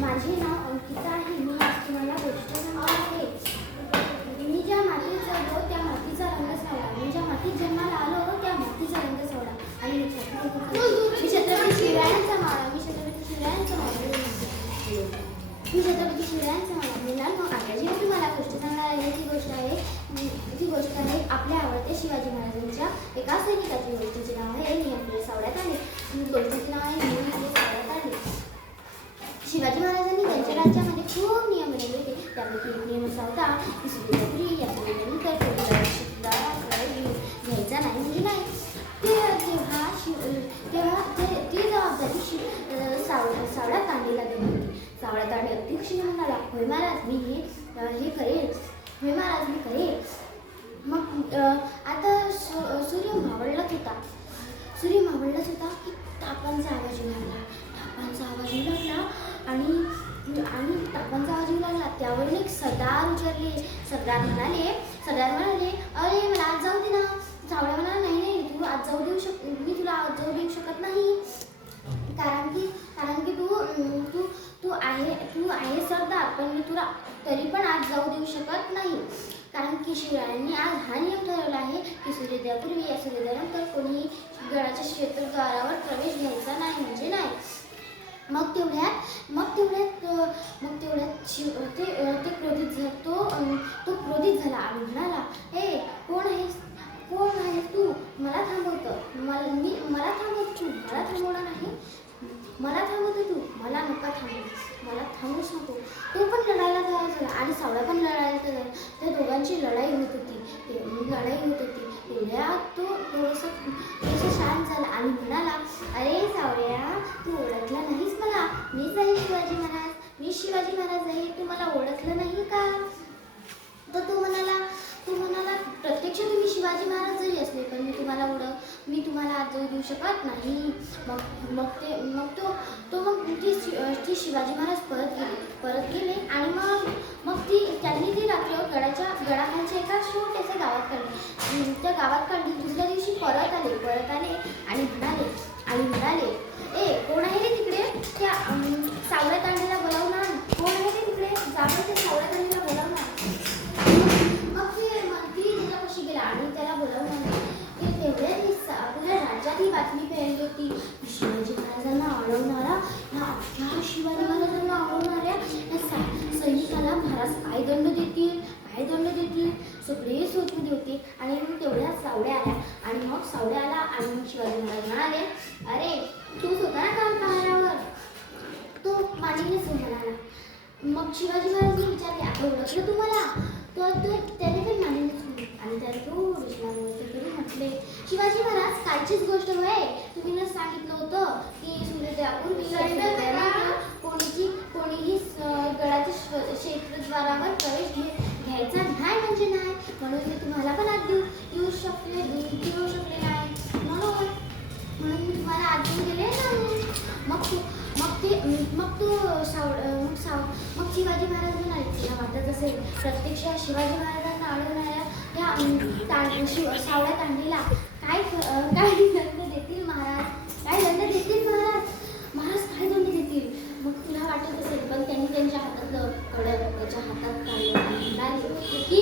माझे नाव अंकिता आहे. मी आज तुम्हाला गोष्ट सांगणार आहे. मी ज्या मातीत जगलो त्या मातीचा रंग सावळा. मी ज्या मातीत जन्माला आलो त्या मातीचा रंग सावळा. आणि मी छत्रपती शिवरायांचा माळा. मी छत्रपती शिवरायांचा माळा. मुलांना आता जी मी तुम्हाला गोष्ट सांगणार आहे ती गोष्ट आहे आपल्या आवडत्या शिवाजी महाराजांच्या एका सैनिकाची. गोष्टीचे नाव आहे मी आपल्या सावळ्यात आले. गोष्टीचे नाव आहे मी आपल्या सावळ्यात आले. शिवाजी महाराजांनी त्यांच्या राज्यामध्ये खूप नियम बनवले होते. त्यापैकी एक नियम असा होता की सूर्योदयापूर्वी या सूर्योदयानंतर घ्यायचा नाही म्हणजे नाही. ती जबाबदारी सावळा तांडेला दिली होती. सावळा तांडे अगदी खुशीने म्हणाला, होय महाराज मी हे करेल. होय महाराज मी करेल. मग आता सूर्य मावळलाच होता की तापांचा आवाज येऊ लागला. आणि तापांचा आवाज येऊ लागला. त्यावरून एक सरदार उचलले. सरदार म्हणाले अरे मला आज जाऊ दे ना. सावळ्या म्हणाला नाही तू आज जाऊ देऊ मी तुला आज जाऊ देऊ शकत नाही. कारण की तू आहे सरदार, पण मी तुला तरी पण आज जाऊ देऊ शकत नाही. कारण की शिवरायांनी आज हा नियम ठरवला आहे की सूर्योदयापूर्वी या सूर्योदयानंतर कोणीही गडाच्या क्षेत्रद्वारावर प्रवेश घ्यायचा नाही म्हणजे नाही. मग तेवढ्यात ते क्रोधित झाला आणि म्हणाला, हे कोण आहेस तू? मला थांबवतो. मला थांबवतो तू? मला थांबवणार नाही. मला थांबवतो तू? मला नका थांबव. मला थांबूच नको. तो पण लढायला तयार झाला आणि सावळा पण लढायला तयार झाला. त्या दोघांची लढाई होत होती. तेवढ्यात तो थोडंसं शांत झाला आणि म्हणाला, अरे सावळ्या तू ओळखला नाहीस मला. मीच आहे शिवाजी महाराज. मी शिवाजी महाराज आहे. तू मला ओळखलं नाही का? तर तो म्हणाला प्रत्यक्ष तुम्ही शिवाजी महाराज जरी असले पण मी तुम्हाला आज जाऊ देऊ शकत नाही. मग ती शिवाजी महाराज परत गेले आणि मग त्यांनी ती रात्री गडाखालच्या एका छोट्याशा गावात काढली. त्या गावात काढली. दुसऱ्या दिवशी परत आले आणि म्हणाले ए कोण आहे रे तिकडे? त्या सावळ्या तांडेला बोलावणार. कोण आहे रे तिकडे? जाऊन त्या सावळ्या तांडेला बोलावणार. मग ती त्याच्यापाशी गेला आणि त्याला बोलावणार. तेवढ्या आपल्या राज्यात ही बातमी फैलली होती. शिवाजी महाराजांना अडवणाऱ्या या सैनिकाला महाराज काय दंड देतील सगळे सोचू होते. आणि मग तेवढ्या सावळ्या आल्या आणि मग शिवाजी महाराज म्हणाले, अरे तूच होता ना काल पहारावर? तो मानिकनेच म्हणाला. मग शिवाजी महाराजांनी विचारले, आता ओळखलं तुम्हाला? तर त्याने पण मानिकनेच म्हटले आणि त्याने तरी म्हटले, शिवाजी महाराज कालचीच गोष्ट होय. तुम्ही न सांगितलं होतं की सूर्योदयापूर्वी कोणीही गडाच्या क्षेत्रद्वारावर प्रवेश घ्यायचा नाही म्हणजे नाही. म्हणून मी तुम्हाला पण आज येऊ शकले नाही. म्हणून मी तुम्हाला आज गेले नाही. मग शिवाजी महाराज म्हणाले, तुला वाटत असेल प्रत्यक्ष शिवाजी महाराजांना अडवणाऱ्या या सावळ्या तांडीला काय दंड देतील महाराज? काय दंड देतील महाराज काय दंड देतील? मग तुला वाटत असेल. पण त्यांनी त्यांच्या हातात काढलं आणि म्हणाले की